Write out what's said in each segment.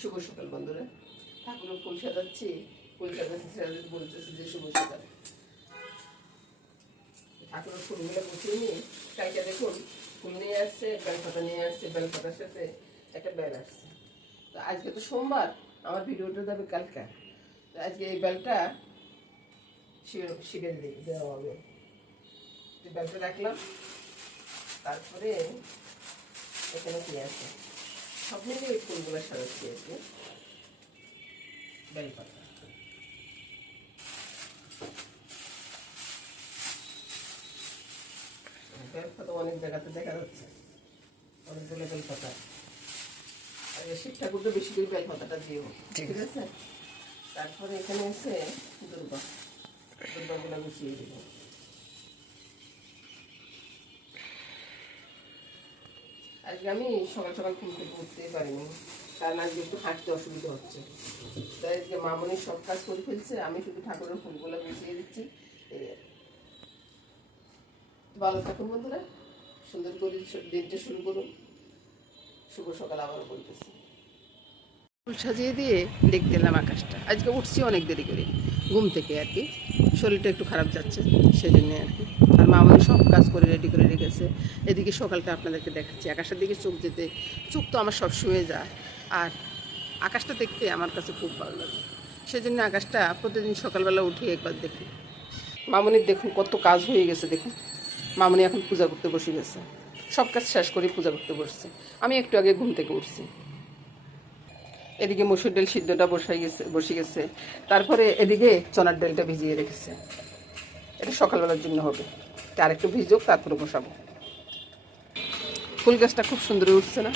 শুভ সকাল বন্ধুরা। ঠাকুরের ফুল সাজাচ্ছি, ফুল সাজাতে বলতেছি যে শুভ সকাল। ঠাকুরের ফুলগুলো গুছিয়ে নিয়ে কালকে দেখুন ফুল নিয়ে আসছে, বেলপাতা নিয়ে আসছে, বেলপাতার সাথে একটা বেল আসছে। তো আজকে তো সোমবার, আমার ভিডিওটা যাবে কালকে। তো আজকে এই বেলটা শিবের দেওয়া হবে। বেলটা রাখলাম, তারপরে এখানে কি আছে সব মিলে ওই ফুলগুলো সাজাচ্ছি আজকে। বেলপাতা বেলপাতা অনেক জায়গাতে দেখা যাচ্ছে, অনেকগুলো বেলপাতা। আর শিব ঠাকুরকে বেশি করে বেলপাতাটা দিও, ঠিক আছে। তারপরে এখানে আছে দুর্গাগুলো গুছিয়ে দিব। আজকে আমি সকাল সকাল ঘুম থেকে উঠতেই পারিনি, কারণ আজকে একটু হাঁটতে অসুবিধা হচ্ছে। তাই আজকে মামনি সব কাজ করে ফেলছে, আমি শুধু ঠাকুরের ফুলগুলো গুছিয়ে দিচ্ছি। ভালো থাকুন বন্ধুরা, সুন্দর করে দিনটা শুরু করুন। শুভ সকাল আবার বলতেছি। ফুল সাজিয়ে দিয়ে দেখতে এলাম আকাশটা। আজকে উঠছি অনেক দেরি করে ঘুম থেকে আর কি, শরীরটা একটু খারাপ যাচ্ছে সেজন্য আর কি। আর মামনি সব কাজ করে রেডি করে রেখেছে। এদিকে সকালটা আপনাদেরকে দেখাচ্ছি, আকাশের দিকে চোখ তো আমার সবসময় যায়। আর আকাশটা দেখতে আমার কাছে খুব ভালো লাগে, সেজন্য আকাশটা প্রতিদিন সকালবেলা উঠে একবার দেখি। মামনির দেখুন কত কাজ হয়ে গেছে, দেখুন মামনি এখন পূজা করতে বসে গেছে। সব কাজ শেষ করে পূজা করতে বসছে। আমি একটু আগে ঘুম থেকে উঠছি। এদিকে মসুর ডাল সিদ্ধটা বসে গেছে। তারপরে এদিকে চনার ডালটা ভিজিয়ে রেখেছে, এটা সকালবেলার জন্য হবে। এটা আরেকটু ভিজুক, তারপরে বসাবো। ফুল গাছটা খুব সুন্দর উঠছে না?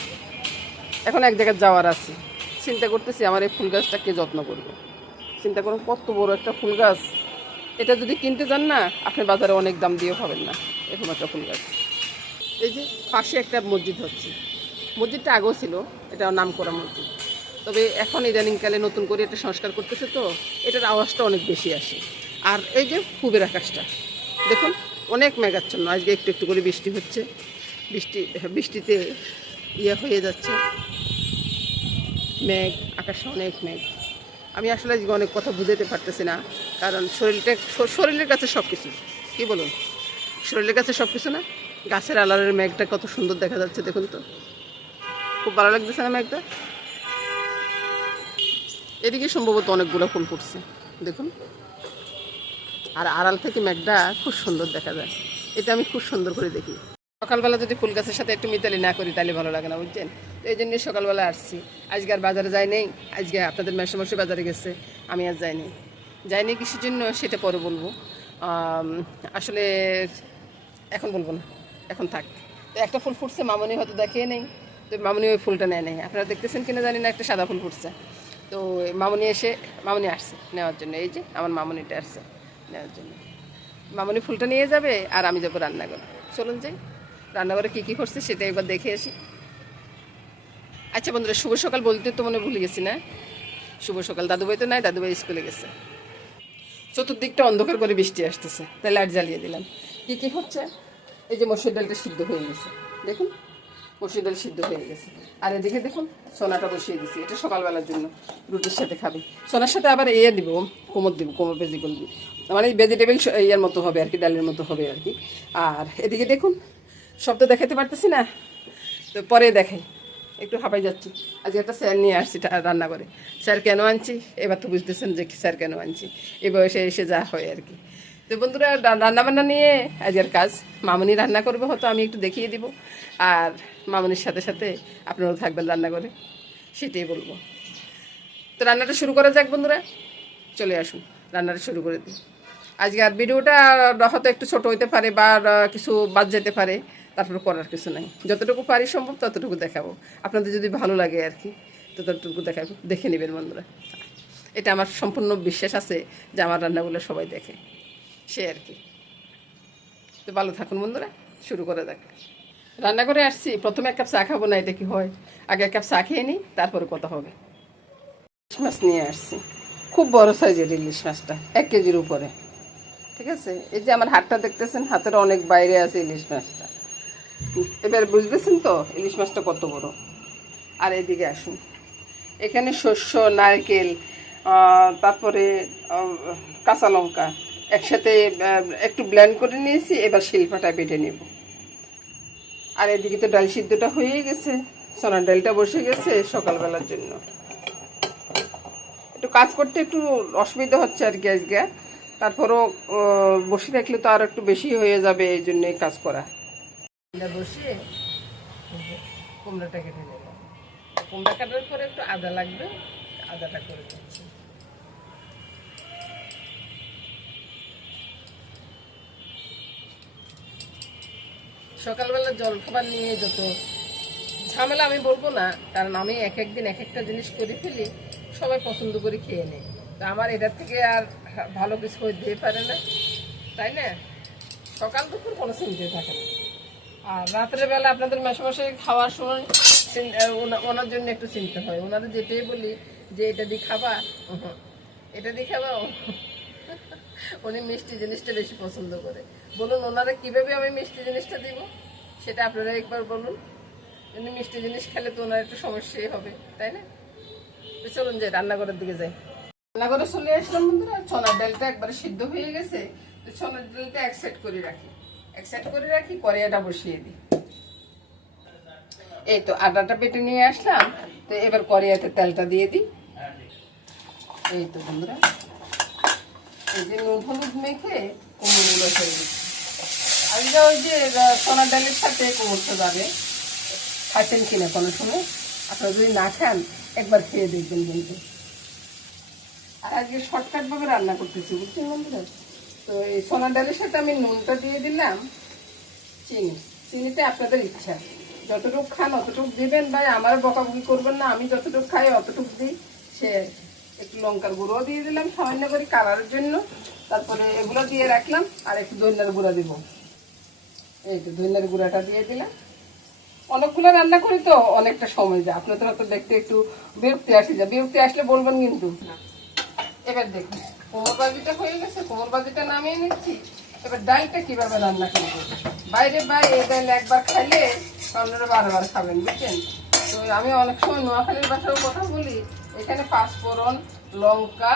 এখন এক জায়গায় যাওয়ার আছে, চিন্তা করতেছি আমার এই ফুল গাছটাকে যত্ন করব। চিন্তা করুন কত বড় একটা ফুল গাছ, এটা যদি কিনতে যান না আপনি বাজারে অনেক দাম দিয়ে পাবেন না এরকম একটা ফুল গাছ। এই যে পাশে একটা মসজিদ হচ্ছে, মসজিদটা আগেও ছিল, এটা নাম করা মসজিদ। তবে এখন ইদানিংকালে নতুন করে এটা সংস্কার করতেছে, তো এটার আওয়াজটা অনেক বেশি আসে। আর এই যে পূবের আকাশটা দেখুন, অনেক মেঘাচ্ছন্ন। আজকে একটু একটু করে বৃষ্টি হচ্ছে, বৃষ্টিতে হয়ে যাচ্ছে মেঘ, আকাশে অনেক মেঘ। আমি আসলে আজকে অনেক কথা বুঝাতে পারতেছি না, কারণ শরীরের কাছে সব কিছু। কী বলুন, শরীরের কাছে সব কিছু না। গাছের আলারের মেঘটা কত সুন্দর দেখা যাচ্ছে দেখুন তো, খুব ভালো লাগতেছে না মেঘটা? এদিকে সম্ভবত অনেকগুলো ফুল ফুটছে দেখুন, আর আড়াল থেকে মেঘটা খুব সুন্দর দেখা যায়। এটা আমি খুব সুন্দর করে দেখি। সকালবেলা যদি ফুল গাছের সাথে একটু মিতালি না করি তাহলে ভালো লাগে না, বুঝছেন? তো এই জন্যই সকালবেলা আসছি। আজকে আর বাজারে যাই নেই, আজকে আপনাদের মেশামশি বাজারে গেছে, আমি আর যাইনি কিসের জন্য সেটা পরে বলবো। আসলে এখন বলবো না, এখন থাক। তো একটা ফুল ফুটছে, মামনি হয়তো দেখিয়ে নেই, তো মামনি ওই ফুলটা নেয় নেই। আপনারা দেখতেছেন কিনা জানি না, একটা সাদা ফুল ফুটছে। তো মামনি আসছে নেওয়ার জন্য। এই যে আমার মামনিটা আসছে নেওয়ার জন্য। মামনি ফুলটা নিয়ে যাবে আর আমি যাবো রান্নাঘরে। চলুন যাই, রান্নাঘরে কী কী করছে সেটা একবার দেখে আসি। আচ্ছা বন্ধুরা, শুভ সকাল বলতে তো মনে ভুলে গেছি না। শুভ সকাল। দাদুভাই তো নাই, দাদুভাই স্কুলে গেছে। চতুর্দিকটা অন্ধকার করে বৃষ্টি আসতেছে, তাই লাইট জ্বালিয়ে দিলাম। কী কী হচ্ছে? এই যে মসুর ডালটা সিদ্ধ হয়ে গেছে দেখুন, মসুর ডাল সিদ্ধ হয়ে গেছে। আর এদিকে দেখুন সোনাটা বসিয়ে দিছি, এটা সকালবেলার জন্য রুটির সাথে খাবে। সোনার সাথে আবার দিব, কোমর ভেজিটেবল দিব, মানে ভেজিটেবল ইয়ার মতো হবে আর কি, ডালের মতো হবে আর কি। আর এদিকে দেখুন, সব তো দেখাতে পারতেছি না, তো পরে দেখাই। একটু হাঁপাই যাচ্ছি। আজকে একটা স্যার নিয়ে আসছি রান্না করে। স্যার কেন আনছি এবার তো বুঝতেছেন যে স্যার কেন আনছি, এই বয়সে এসে যা হয় আর কি। তো বন্ধুরা, রান্নাবান্না নিয়ে আজকের কাজ। মামনি রান্না করবে, হয়তো আমি একটু দেখিয়ে দিব। আর মামনির সাথে সাথে আপনারাও থাকবেন রান্না করে, সেটাই বলবো। তো রান্নাটা শুরু করা যাক বন্ধুরা, চলে আসুন রান্নাটা শুরু করে দিই। আজকে আর ভিডিওটা হয়তো একটু ছোট হইতে পারে বা কিছু বাদ যেতে পারে, তারপরে করার কিছু নাই। যতটুকু পারি সম্ভব ততটুকু দেখাবো, আপনাদের যদি ভালো লাগে আর কি, ততটুকু দেখাবো, দেখে নেবেন বন্ধুরা। এটা আমার সম্পূর্ণ বিশ্বাস আছে যে আমার রান্নাগুলো সবাই দেখে, সে আর কি। তো ভালো থাকুন বন্ধুরা, শুরু করে দেখ। রান্না করে আসছি, প্রথমে এক কাপ চা খাবো না, এটা কি হয়? আগে এক কাপ চা খেয়ে নিই, তারপরে কথা হবে। ইলিশ মাছ নিয়ে আসছি, খুব বড় সাইজের ইলিশ মাছটা, 1 কেজির উপরে, ঠিক আছে। এই যে আমার হাতটা দেখতেছেন, হাতের অনেক বাইরে আছে ইলিশ মাছটা। এবার বুঝতেছেন তো ইলিশ মাছটা কত বড়। আর এদিকে আসুন, এখানে শস্য, নারকেল, তারপরে কাঁচা লঙ্কা একসাথে একটু ব্লেন্ড করে নিয়েছি। এবার শিলপাটায় বেটে নেব। আর এদিকে তো ডাল সিদ্ধটা হয়েই গেছে, সোনার ডালটা বসে গেছে সকালবেলার জন্য। একটু কাজ করতে একটু অসুবিধা হচ্ছে আর কি আজকে, তারপরও বসে থাকলে তো আর একটু বেশি হয়ে যাবে, এই জন্যে কাজ করা। বসিয়ে কুমড়োটা কেটে নেব। কুমড়া কাটার পরে একটু আদা লাগবে, আদাটা করে দিচ্ছি। সকালবেলা জলখাবার নিয়ে যত ঝামেলা আমি বলবো না, কারণ আমি এক একদিন এক একটা জিনিস করে ফেলি, সবাই পছন্দ করে খেয়ে নেয়। তো আমার এটার থেকে আর ভালো কিছু হইতে পারে না, তাই না? সকাল দুপুর কোনো চিন্তাই থাকে না। আর রাত্রের বেলা আপনাদের মেশামশাই খাওয়ার সময় ওনার জন্য একটু চিন্তা হয়। ওনাদের যেটাই বলি যে এটা দিয়ে খাবা, এটা দিয়ে খাবা, উনি মিষ্টি জিনিসটা বেশি পছন্দ করে। বলুন ওনারা কীভাবে আমি মিষ্টি জিনিসটা দিব, সেটা আপনারা একবার বলুন। উনি মিষ্টি জিনিস খেলে তো ওনার একটু সমস্যাই হবে, তাই না? তো চলুন যাই, রান্নাঘরের দিকে যাই। রান্নাঘরে চলে আসলাম বন্ধুরা। ছোলার ডালটা একবারে সিদ্ধ হয়ে গেছে। তো ছোলার ডালটা এক সাইড করে রাখি, কড়াইটা বসিয়ে দিই। এই তো আটাটা বেটে নিয়ে আসলাম। তো এবার কড়াইতে তেলটা দিয়ে দিই। এই তো বন্ধুরা, এই যে নুন হলুদ মেখে কুমড়োগুলো ছেড়ে দিচ্ছি। আর ওই যে সোনার ডালের সাথে কুমড়োটা যাবে, খাচ্ছেন কিনা কোনো সময়? আপনারা যদি না খান একবার খেয়ে দেখবেন কিন্তু। আর আজকে শর্টকাটভাবে রান্না করতেছি, বুঝছেন বন্ধুরা? তো এই সোনার ডালের সাথে আমি নুনটা দিয়ে দিলাম, চিনিটা আপনাদের ইচ্ছা, যতটুকু খান অতটুকু দিবেন। ভাই আমার বকাবকি করবেন না, আমি যতটুকু খাই অতটুকু দিই। সে একটু লঙ্কার গুঁড়ো দিয়ে দিলাম সামান্য করে কালারের জন্য। তারপরে এগুলো দিয়ে রাখলাম, আর একটু ধনিয়ার গুঁড়া দিব। এই তো ধনিয়ার গুঁড়াটা দিয়ে দিলাম। অনেকগুলো রান্না করি তো অনেকটা সময় যায়, আপনাদের হয়তো দেখতে একটু বিরক্তি যায়। বিরক্তি আসলে বলবেন কিন্তু। এবার দেখুন কোমর বাজিটা হয়ে গেছে, কোমর বাজিটা নামিয়ে নিচ্ছি। এবার ডালটা কিভাবে রান্না করবো, বাইরে এই ডাল একবার খাইলে আপনারা বারবার খাবেন, বুঝছেন? তো আমি অনেক সময় নোয়াখালীর বাসাও কথা বলি। এখানে পাঁচফোড়ন, লঙ্কা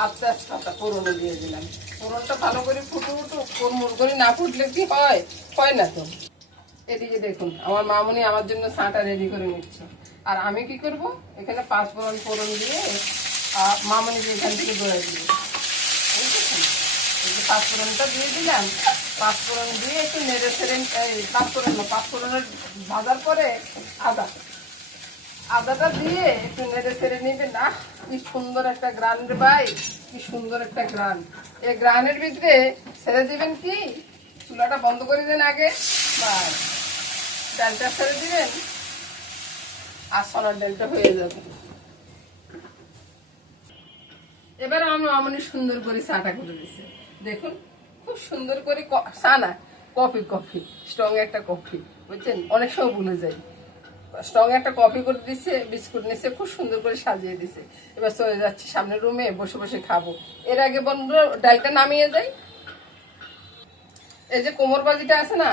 আর তেজপাতা ফোড়নে দিয়ে দিলাম। ফোড়নটা ভালো করে মুরগি না ফুটলে কি হয় না তো। এদিকে দেখুন আমার মামুনি আমার জন্য চাটা রেডি করে নিচ্ছে। আর আমি কি করব, এখানে ফোড়ন দিয়ে মামুনি যে এখান থেকে দৌড়াই দিল, বুঝেছেন? এই যে পাঁচফোড়নটা দিয়ে দিলাম। পাঁচফোড়ন দিয়ে একটু নেড়ে ছেড়ে, পাঁচফোড়নের ভাজার পরে আদাটা দিয়ে একটু নেড়ে ছেড়ে নিবেন। না কি সুন্দর একটা গ্রান রে ভাই, কি সুন্দর একটা গ্রান। এই গ্রানের ভিতরে ছেড়ে দিবেন কি, চুলাটা বন্ধ করে দেন আগে, বা ডালটা ছেড়ে দিবেন, আর সোনার ডালটা হয়ে যাবে। এবার আমার মামনি সুন্দর করে চাটা করে দিচ্ছে, দেখুন খুব সুন্দর করে। চা না, কফি, স্ট্রং একটা কফি, বুঝছেন? অনেক সময় ভুলে যাই। স্ট্রং একটা কফি করে দিচ্ছে, বিস্কুট নিচ্ছে, খুব সুন্দর করে সাজিয়ে দিচ্ছে। এবার চলে যাচ্ছি সামনের রুমে, বসে বসে খাবো। এর আগে বন্ধুরা ডালটা নামিয়ে যাই। এই যে কোমর বাজিটা আছে না,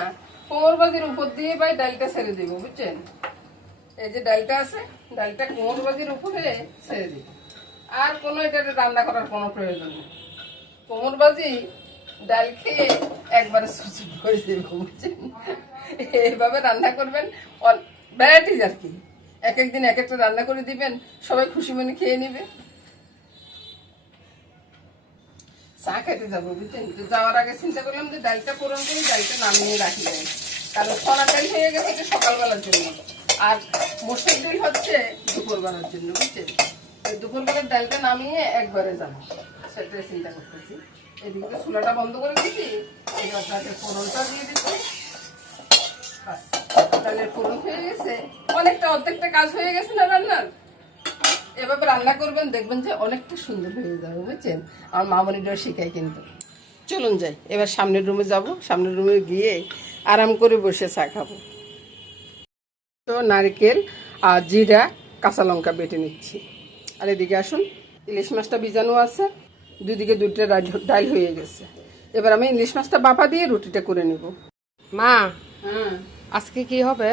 কোমর বাজির উপর দিয়ে ভাই ডালটা ছেড়ে দিব, বুঝছেন? এই যে ডালটা আছে, ডালটা কোমর বাজির উপরে ছেড়ে দিব। আর কোনো এটা রান্না করার কোনো প্রয়োজন নেই। কোমর বাজি ডাল খেয়ে একবারে সুসুপ করে দেবো, বুঝছেন? এইভাবে রান্না করবেন, ভ্যারাইটিজ আর কি। এক একদিন এক একটা রান্না করে দিবেন, সবাই খুশি মনে খেয়ে নিবে। চা খেতে যাবো, বুঝছেন? যাওয়ার আগে চিন্তা করলাম যে ডালটা ফোড়ন করি, ডালটা নামিয়ে রাখি যায়, কারণ সোনার ডাল হয়ে গেছে এটা সকালবেলার জন্য, আর মসুর ডাল হচ্ছে দুপুরবেলার জন্য, বুঝছেন? দুপুরবেলার ডালটা নামিয়ে একবারে যাবো, সেটাই চিন্তা করতেছি। এদিকে তো চুলাটা বন্ধ করে দিচ্ছি, এবার তাকে ফোড়নটা দিয়ে দিচ্ছি। ডালের ফোড়ন হয়ে গেছে, অর্ধেকটা কাজ হয়ে গেছে না রান্নার। এভাবে রান্না করবেন, দেখবেন যে অনেকটা সুন্দর হয়ে যাবে, বুঝছেন? আমার মামনিটাও শিখায় কিন্তু। চলুন যাই, এবার সামনের রুমে যাব। সামনের রুমে গিয়ে আরাম করে বসে চা খাবো। তো নারকেল আর জিরা, কাঁচা লঙ্কা বেটে নিচ্ছি। আর এদিকে আসুন, ইলিশ মাছটা ভিজানো আছে, দুদিকে দুটো ডাল হয়ে গেছে। এবার আমি ইলিশ মাছটা বাপা দিয়ে রুটিটা করে নেব। মা, হ্যাঁ, আজকে কি হবে?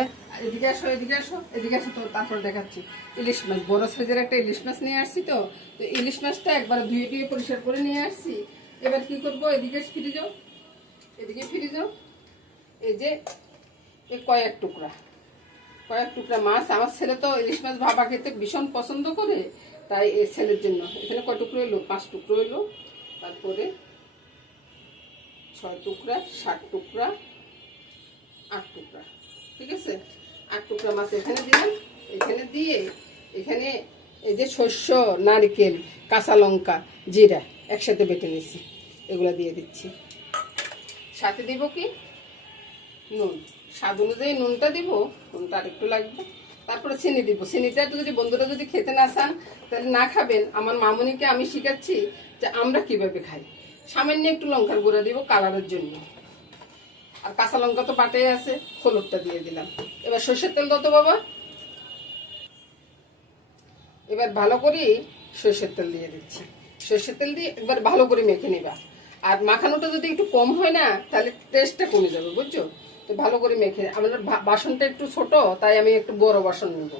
এদিকে আসো, এদিকে আসো, এদিকে আসো, তো তারপর দেখাচ্ছি। ইলিশ মাছ, বড় সাইজের একটা ইলিশ মাছ নিয়ে আসছি। তো তো ইলিশ মাছটা একবার ধুয়ে টুয়ে পরিষ্কার করে নিয়ে আসছি। এবার কি করবো, এদিকে ফিরে যাও, এদিকে ফিরে যাও। এই যে এই কয়েক টুকরা মাছ, আমার ছেলে তো ইলিশ মাছ ভাপা খেতে ভীষণ পছন্দ করে, তাই এই ছেলের জন্য এখানে কয় টুকরো হইলো, 5 টুকরো হইলো, তারপরে 6 টুকরা, 7 টুকরা, 8 টুকরা, ঠিক আছে। 8 টুকরা মাছ এখানে দিলাম। এখানে দিয়ে এখানে এই যে শস্য, নারকেল, কাঁচা লঙ্কা, জিরা একসাথে বেটে নিচ্ছি, এগুলা দিয়ে দিচ্ছি। সাথে দিব কি, নুন, স্বাদ অনুযায়ী নুনটা দিব, নুনটা আর একটু লাগবে। তারপরে চিনি দিব। চিনিটা যদি বন্ধুরা যদি খেতে না চান তাহলে না খাবেন। আমার মামুনিকে আমি শিখাচ্ছি যে আমরা কিভাবে খাই। সামান্য একটু লঙ্কার গুঁড়া দিব কালারের জন্য, আর কাঁচা লঙ্কা তো বাটাই আছে, হলুদটা দিয়ে দিলাম। এবার সর্ষের তেল দাও তো বাবা। এবার ভালো করে সর্ষের তেল দিয়ে দিচ্ছি। সর্ষের তেল দিয়ে একবার ভালো করে মেখে নিবা। আর মাখানোটা যদি একটু কম হয় না তাহলে টেস্টটা কমে যাবে, বুঝছো। তো ভালো করে মেখে, আমার বাসনটা একটু ছোট তাই আমি একটু বড় বাসন নেব।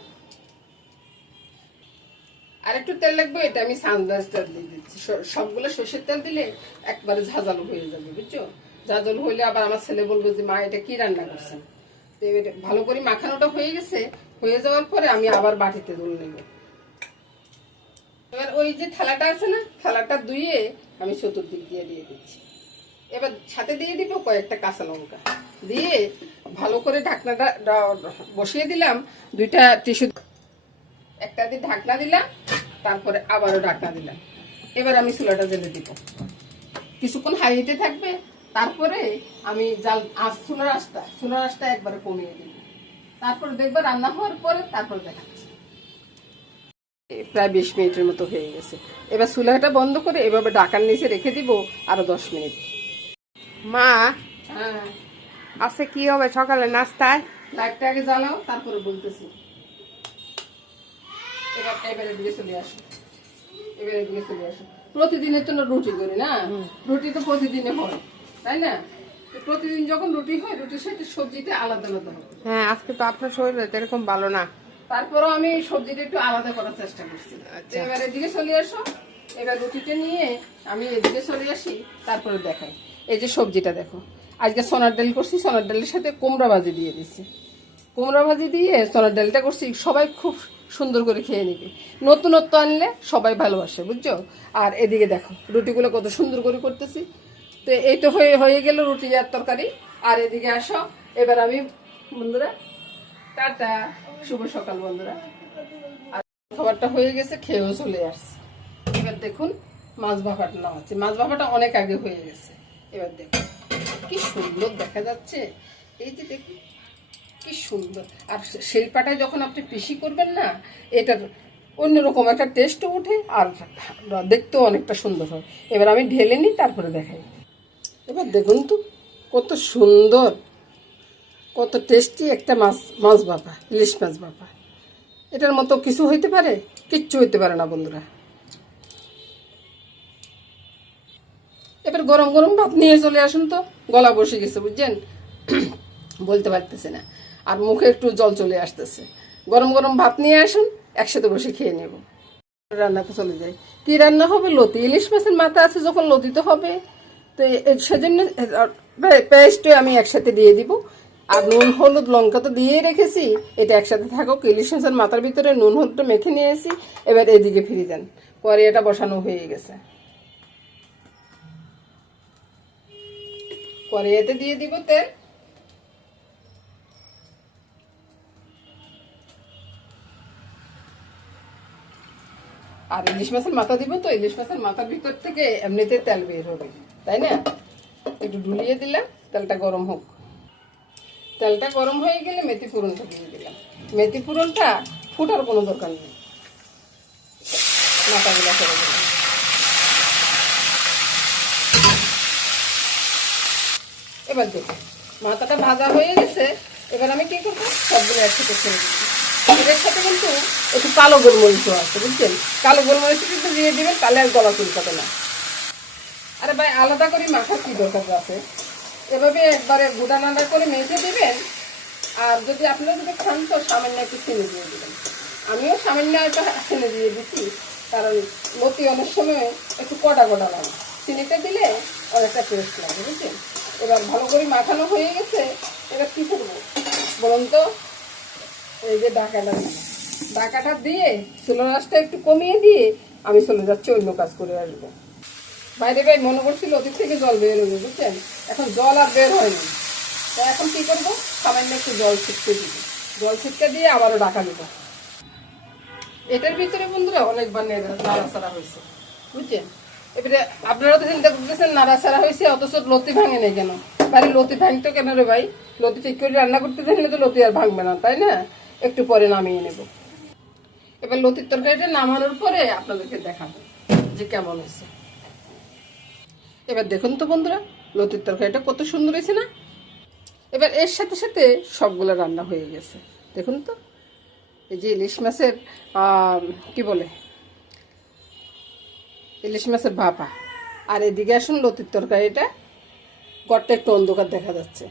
আর একটু তেল লাগবে, এটা আমি সানরাইজটা দিয়ে দিচ্ছি। সবগুলো সর্ষের তেল দিলে একবারে ঝাঁঝালো হয়ে যাবে, বুঝছো। ঝাঁঝালো হইলে আবার আমার ছেলে বলবে যে মা এটা কি রান্না করছেন। তো এবার ভালো করে মাখানোটা হয়ে গেছে। হয়ে যাওয়ার পরে আমি আবার বাটিতে দুল নেব। এবার ওই যে থালাটা আছে না, থালাটা ধুয়ে আমি চতুর্দিক দিয়ে দিচ্ছি। এবার সাথে দিয়ে দিব কয়েকটা কাঁচা লঙ্কা দিয়ে ভালো করে ঢাকনাটা বসিয়ে দিলাম। 2টা টিস্যু, একটা দিয়ে ঢাকনা দিলাম, তারপরে আবারও ঢাকনা দিলাম। এবার আমি চুলাটা জ্বেলে দিব, কিছুক্ষণ হাই হিটে থাকবে। তারপরে আমি চুলার আঁচটা একবারে কমিয়ে দিব। তারপরে দেখবে রান্না হওয়ার পরে তারপর দেখাচ্ছি। প্রায় 20 মিনিটের মতো হয়ে গেছে। এবার চুলাটা বন্ধ করে এভাবে ঢাকার নিচে রেখে দিব আরো 10 মিনিট। মা, হ্যাঁ, আজকে কি হবে সকালে নাস্তায়? লাইটটা আগে জ্বালাও, তারপরে বলতেছি। এবারে দিকে চলে আসো, এবারে দিকে চলে আসো। প্রতিদিনের তো রুটি করি না, রুটি তো প্রতিদিনে হয়, তাই না। তো প্রতিদিন যখন রুটি হয়, রুটির সাথে সবজিটা আলাদা আলাদা হবে। হ্যাঁ, আজকে তো আপনার শরীর এরকম ভালো না। তারপরেও আমি সবজিটা একটু আলাদা করার চেষ্টা করছি। আচ্ছা। এবার এদিকে চলে আসো, এবার রুটিটা নিয়ে আমি এদিকে চলে আসি, তারপরে দেখাই। এই যে সবজিটা দেখো, আজকে সোনার ডাল করছি, সোনার ডালের সাথে কুমড়া ভাজি দিয়ে দিচ্ছি। কুমড়া ভাজি দিয়ে সোনার ডালটা করছি, সবাই খুব সুন্দর করে খেয়ে নিবে। নতুনত্ব আনলে সবাই ভালোবাসে, বুঝছো। আর এদিকে দেখো রুটিগুলো কত সুন্দর করে করতেছি। তো এই তো হয়ে গেল রুটি আর তরকারি। আর এদিকে আসো, এবার আমি বন্ধুরা টাটা, শুভ সকাল বন্ধুরা। আর খাবারটা হয়ে গেছে, খেয়েও চলে আসছে। এবার দেখুন মাছ ভাপাটা নামাচ্ছি। মাছ ভাপাটা অনেক আগে হয়ে গেছে। এবার দেখুন কি সুন্দর দেখা যাচ্ছে। এই যে দেখুন কি সুন্দর। আর শিলপাটায় যখন আপনি পিষি করবেন না, এটার অন্যরকম একটা টেস্টও ওঠে, আর দেখতেও অনেকটা সুন্দর হয়। এবার আমি ঢেলে নিই, তারপরে দেখাই। এবার দেখুন তো কত সুন্দর, কত টেস্টি একটা মাছ ভাপা, ইলিশ মাছ ভাপা। এটার মতো কিছু হইতে পারে? কিচ্ছু হইতে পারে না বন্ধুরা। এবার গরম গরম ভাত নিয়ে চলে আসুন তো। গলা বসে গেছে বুঝছেন, বলতে পারতেছে না, আর মুখে একটু জল চলে আসতেছে। গরম গরম ভাত নিয়ে আসুন, একসাথে বসে খেয়ে নেব। রান্নাতে চলে যাই। কি রান্না হবে? লতি, ইলিশ মাছের মাথা আছে যখন লতি তো হবে। তো সেজন্য পেস্টে আমি একসাথে দিয়ে দিব। আর নুন হলুদ লঙ্কা তো দিয়েই রেখেছি, এটা একসাথে থাকুক। ইলিশ মাছের মাথার ভিতরে নুন হলুদটা মেখে নিয়েছি। এবার এদিকে ফিরে যান, পরে এটা বসানো হয়ে গেছে। কড়াইতে দিয়ে দিব তেল। আর ইলিশ মাছের মাথা দিব, তো ইলিশ মাছের মাথার ভিতর থেকে এমনিতে তেল বের হবে, তাই না। একটু ঢুলিয়ে দিলাম, তেলটা গরম হোক। তেলটা গরম হয়ে গেলে মেথি ফোড়নটা দিয়ে দিলাম। মেথি ফোড়নটা ফুটার কোনো দরকার নেই, মাথাগুলো করে দিলাম। এবার দেখুন মাথাটা ভাজা হয়ে গেছে। এবার আমি কি করবো, সবগুলো একসাথে ছেড়ে দিচ্ছি। এর সাথে কিন্তু একটু কালো গোলমরিচও আছে, বুঝছেন। কালো গোলমরিচ কিন্তু দিয়ে দিবেন, তাহলে আর গলা চুলকাবে না। আরে ভাই, আলাদা করে মাখার কি দরকার আছে? এভাবে একবারে গোটা নাড়া করে মেখে দিবেন, আর যদি আপনারা যদি খান তো সামান্য একটু চিনি দিয়ে দেবেন। আমিও সামান্য একটা চিনি দিয়ে দিচ্ছি, কারণ লতি অনেক সময় একটু কড়া কড়া লাগে, চিনিটা দিলে অনেকটা টেস্ট লাগে, বুঝছেন। এবার ভালো করে মাখানো হয়ে গেছে, এবার কী করবো বলুন তো? এই যে ডাকাটা দিয়ে চুলার আঁচটা একটু কমিয়ে দিয়ে আমি চলে যাচ্ছি অন্য কাজ করে আসবো। বাইরে মনে করছিল অতীত থেকে জল বের হবে, বুঝছেন। এখন জল আর বের হয়নি, তাই এখন কি করবো, সামান্য একটু জল ছিটকে দিব। জল ছিটকে দিয়ে আবারও ঢাকা দিব। এটার ভিতরে বন্ধুরা অনেকবার নাড়াচাড়া হয়েছে, বুঝছেন। এবারে আপনারা তো চিন্তা করতেছেন নাড়াচাড়া হয়েছে অথচ লতি ভাঙে নেই কেন। বাড়ি লতি ভাঙতো কেন রে ভাই? লতি ঠিক করে রান্না করতে চাইলে তো লতি আর ভাঙবে না, তাই না? একটু পরে নামিয়ে নেব। এবার লতির তরকারিটা নামানোর পরে আপনাদেরকে দেখাবো যে কেমন হয়েছে। এবার দেখুন তো বন্ধুরা, লতির তরকারিটা কত সুন্দর হয়েছে না? এবার এর সাথে সাথে সবগুলো রান্না হয়ে গেছে, দেখুন তো। এই যে ইলিশ মাছের কি বলে, ইলিশ মাছের ভাপা, আর এদিকে আসুন লতির তরকারিটা, ঘরটা একটু অন্ধকার দেখা যাচ্ছে।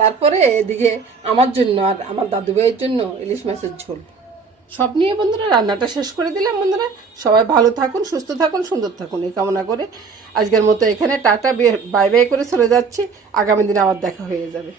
তারপরে এদিকে আমার জন্য আর আমার দাদু ভাইয়ের জন্য ইলিশ মাছের ঝোল। সব নিয়ে বন্ধুরা রান্নাটা শেষ করে দিলাম। বন্ধুরা সবাই ভালো থাকুন, সুস্থ থাকুন, সুন্দর থাকুন এই কামনা করে আজকের মতো এখানে টাটা বাই বাই করে চলে যাচ্ছি। আগামী দিনে আবার দেখা হয়ে যাবে।